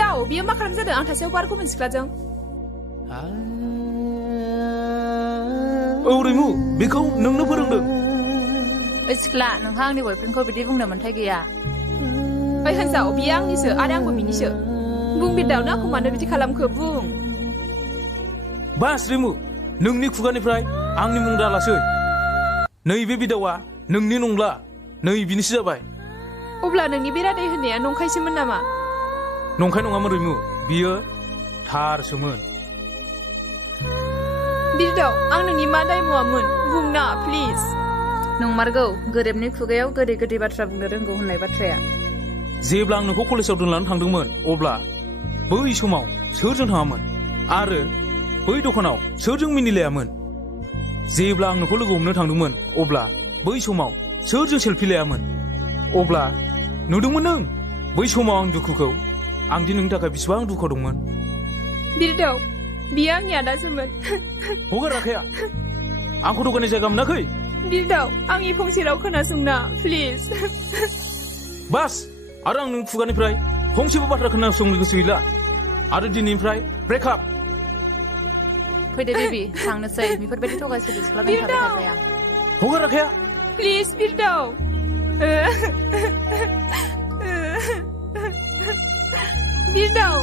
बिरदाव बियो मा खालामजादों आं थासेयाव बार गुबुन सिख्लाजों औ रैमु बेखौ नोंनो फोरोंदों ओइ सिख्ला नोंहा आंनि बयफ्रेन्डखौ बिदि बुंनो मोन्थाय गैया ओइ होनजाव बियो आंनिसो आरो आंबो बिनिसो बुं बिरदाव नों आंखौ मानो बिदि खालामखो बुं बास रैमु नोंनि खुगानिफ्राय आंनि मुं दालासै नैबे बिदावा नोंनि नंला नै बिनिसो जाबाय अब्ला नोंनि बे रादाय होनाया नंखायसोमोन नामा नंखाय नङामोन रैमु बियो थारसोमोन बिरदाव आं नोंनि मा दाय मावामोन बुं ना प्लिज नंमारगौ गोरिबनि खुगायाव गोदै गोदै बाथ्रा बुंनो रोंगौ होननाय बाथ्राया जेब्ला आं नोंखौ कलेजाव दोनलांनो थांदोंमोन अब्ला बै समाव सोरजों थाङामोन आरो बै दखानाव सोरजों मिनिलायामोन जेब्ला आं नोंखौ लोगो हमनो थांदोंमोन अब्ला बै समाव सोरजों सेल्फि लायामोन अब्ला नुदोंमोन नों बै समाव आं दुखुखौ आं दि नोंनि थाखाय बेसेबां दुखु दंमोन बिरदाव बियो आंनि आदासोमोन हगार राखाया आंखौ दखाननि जायगा मोनाखै बिरदाव आंनि फंसे राव खोनासंना प्लिज बास आरो आं नों खुगानिफ्राय फंसेबो बाथ्रा खोनासंनो गोसो गैला आरो दिनैनिफ्राय ब्रेकआप फैदो बेबि थांनोसै बेफोरबायदि थगायसोलि सिख्लाजों थाबाय थाजाया हगार राखाया प्लिज बिरदाव बिरदाव